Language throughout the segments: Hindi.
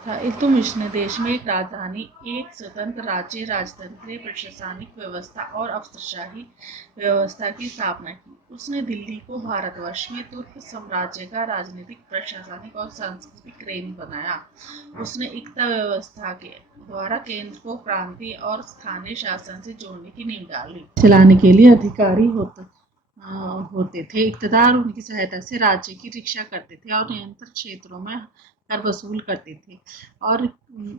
था। इल्तुतमिश ने देश में एक राजधानी, एक स्वतंत्र राज्य, राजतंत्रीय प्रशासनिक व्यवस्था और अफसरशाही व्यवस्था की स्थापना की। उसने दिल्ली को भारतवर्ष में तुर्क साम्राज्य का राजनीतिक, प्रशासनिक और सांस्कृतिक केंद्र बनाया। उसने एकता व्यवस्था के द्वारा केंद्र को प्रांतीय और स्थानीय शासन से जोड़ने की नींव डाली। चलाने के लिए अधिकारी होते थे। इक़्तिदार उनकी सहायता से राज्य की रक्षा करते थे और नियंत्रित क्षेत्रों में कर वसूल करते थे और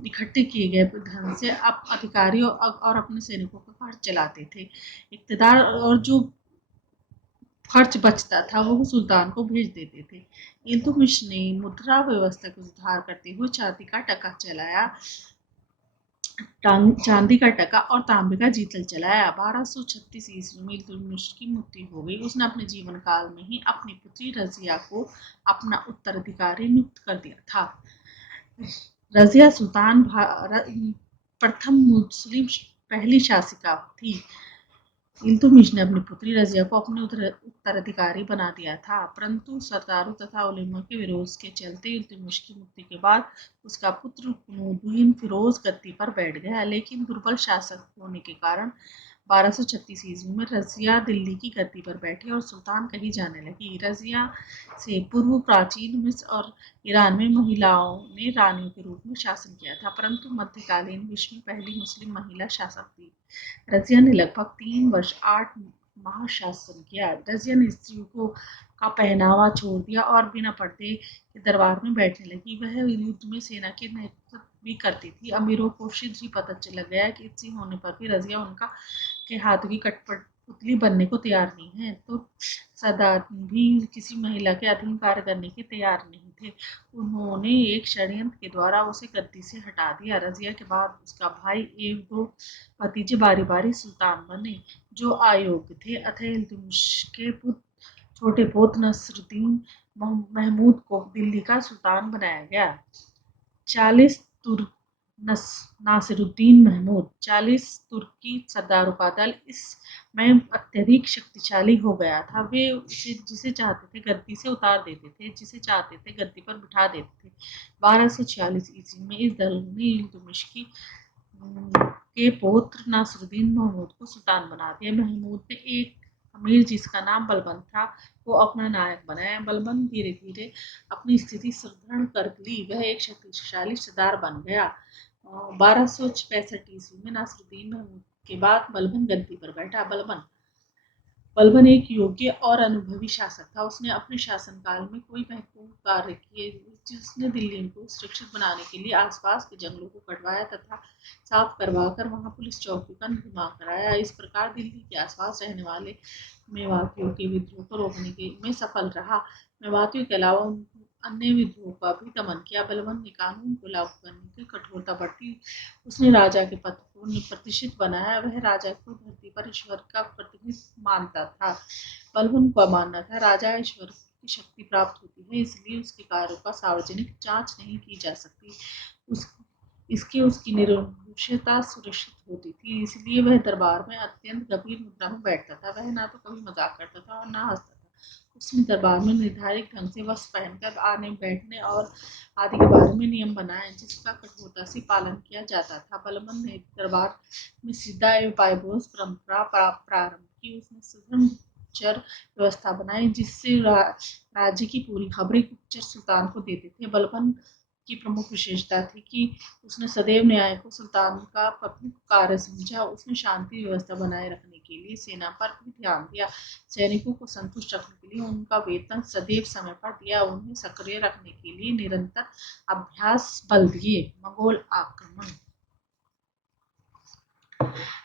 इकट्ठे किए गए धन से अब अधिकारियों और अपने सैनिकों का खर्च चलाते थे। इक़्तिदार और जो खर्च बचता था वो सुल्तान को भेज देते थे। इल्तुतमिश ने मुद्रा व्यवस्था को सुधार करते हुए चांदी का टका चलाया, चांदी का टका और तांबे का जीतल चलाया। 1236 ईस्वी में इल्तुतमिश की मृत्यु हो गई। उसने अपने जीवन काल में ही अपनी पुत्री रजिया को अपना उत्तराधिकारी नियुक्त कर दिया था। रजिया सुल्तान प्रथम मुस्लिम पहली शासिका थी। इल्तुतमिश ने अपनी पुत्री रजिया को अपने उत्तराधिकारी बना दिया था, परंतु सरदारों तथा उलेमा के विरोध के चलते इल्तुतमिश की मृत्यु के बाद उसका पुत्र कुतुबुद्दीन फिरोज गद्दी पर बैठ गया, लेकिन दुर्बल शासक होने के कारण 1236 ईस्वी में रजिया दिल्ली की गद्दी पर बैठी और सुल्तान कही जाने लगी। रजिया से पूर्व प्राचीन मिस्र और ईरान में महिलाओं ने रानियों के रूप में शासन किया था, परंतु मध्यकालीन विश्व में पहली मुस्लिम महिला शासक थी। रजिया ने लगभग 3 वर्ष 8 माह शासन किया। रजिया ने स्त्रियों का पहनावा छोड़ दिया और बिना पर्दे के दरबार में बैठने लगी। वह युद्ध में सेना के नेतृत्व भी करती थी। अमीरों को शीघ्र ही पता चल गया कि स्त्री होने पर भी रजिया उनका के हाथों की कठपुतली बनने को तैयार नहीं है, तो सरदार भी किसी महिला के अधीन कार्य करने के तैयार नहीं थे। उन्होंने एक षड्यंत्र के द्वारा उसे गद्दी से हटा दिया। रजिया के बाद उसका भाई एवं 2 भतीजे बारी-बारी सुल्तान बने, जो अयोग्य थे। अतः इल्तुतमिश के छोटे पोते नसरुद्दीन महमूद को दिल्ली का सुल्तान बनाया गया। 40 तुर्क नासिरुद्दीन महमूद 40 तुर्की सरदारों का दल इसमें अत्यधिक शक्तिशाली हो गया था। वे जिसे चाहते थे गद्दी से उतार देते थे, जिसे चाहते थे गद्दी पर बिठा देते थे। 1246 ईस्वी में इस दल ने इल्तुतमिश के पौत्र नासिरुद्दीन महमूद को सुल्तान बना दिया। महमूद ने एक अमीर जिसका नाम बलबन था को अपना नायक बनाया। बलबन धीरे धीरे अपनी स्थिति सुदृढ़ कर ली। वह एक शक्तिशाली सरदार बन गया। 1265 ईस्वी में नासिरुद्दीन महमूद के बाद बलबन गद्दी पर बैठा। बलबन एक योग्य और अनुभवी शासक था। उसने अपने शासनकाल में कोई महत्वपूर्ण कार्य किए, जिसने दिल्ली को सुरक्षित बनाने के लिए आसपास के जंगलों को कटवाया तथा साफ करवाकर वहां पुलिस चौकियों का निर्माण कराया। इस प्रकार दिल्ली के आसपास रहने वाले मेवातियों के विद्रोह को रोकने में सफल रहा। मेवातियों के अलावा अन्य विद्रोह का भी दमन किया। बलबन ने कानून को लागू करने की कठोरता बरती। उसने राजा के पद को प्रतिष्ठित बनाया। वह राजा को धरती पर ईश्वर का प्रतिनिधित्व मानता था। बलबन का मानना था राजा ईश्वर की शक्ति प्राप्त होती है, इसलिए उसके कार्यों का सार्वजनिक जांच नहीं की जा सकती। इसके उसकी निर्दोषता सुरक्षित होती थी, इसलिए वह दरबार में अत्यंत गंभीर मुद्रा में बैठता था। वह ना तो कभी मजाक करता था और ना हंसता था। उसने दरबार में निर्धारित ढंग से वस्त्र पहनकर आने बैठने और आदि के बारे में नियम बनाए, जिसका कठोरता से पालन किया जाता था। बलबन ने दरबार में सीधा एवं पायबोस परंपरा प्रारंभ की। उसने सुदृढ़ व्यवस्था बनाई, जिससे राज्य की पूरी खबरें गुप्तचर सुल्तान को देते थे। बलबन की प्रमुख विशेषता थी कि उसने सदैव न्याय को सुल्तान का प्रमुख कार्य समझा। उसने शांति व्यवस्था बनाए रखने के लिए सेना पर भी ध्यान दिया। सैनिकों को संतुष्ट रखने के लिए उनका वेतन सदैव समय पर दिया। उन्हें सक्रिय रखने के लिए निरंतर अभ्यास बल दिए। मंगोल आक्रमण।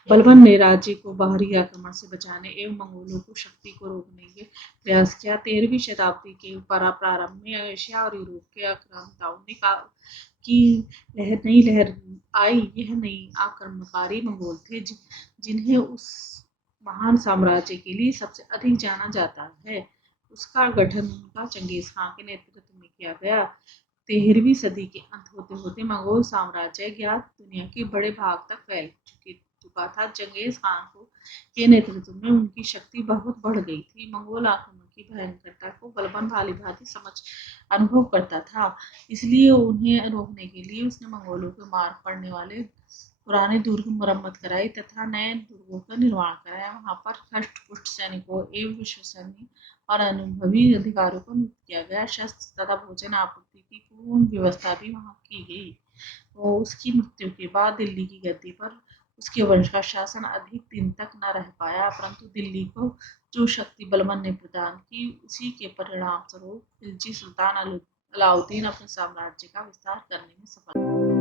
बलबन ने राज्य को बाहरी आक्रमण से बचाने एवं मंगोलों को शक्ति को रोकने के प्रयास किया। 13वीं शताब्दी के प्रारंभ में एशिया और यूरोप के आक्रांताओं ने की नई लहर आई। यह नई आक्रमणकारी मंगोल थे, जिन्हें उस महान साम्राज्य के लिए सबसे अधिक जाना जाता है। उसका गठन उनका चंगेज खान के नेतृत्व में किया गया। 13वीं सदी के अंत होते होते मंगोल साम्राज्य ज्ञात दुनिया के बड़े भाग तक फैल चुका था। चंगेज खान के नेतृत्व में उनकी शक्ति बहुत बढ़ गई थी। मंगोल आक्रमण की भयंकरता को बलबन भाली भांति समझ अनुभव करता था। इसलिए उन्हें रोकने के लिए उसने मंगोलों के मार पड़ने वाले पुराने दुर्ग की मरम्मत कराई तथा नए दुर्गों का निर्माण कराया। वहां पर हष्ट-पुष्ट सैनिकों एवं विश्वसनीय और अनुभवी अधिकारियों को नियुक्त किया गया। शस्त्र तथा भोजन आपूर्ति की पूर्ण व्यवस्था भी वहां की गई। तो उसकी मृत्यु के बाद दिल्ली की गद्दी पर उसके वंश का शासन अधिक दिन तक न रह पाया, परंतु दिल्ली को जो शक्ति बलबन ने प्रदान की, उसी के परिणाम स्वरूप खिलजी सुल्तान अलाउद्दीन अपने साम्राज्य का विस्तार करने में सफल हुआ।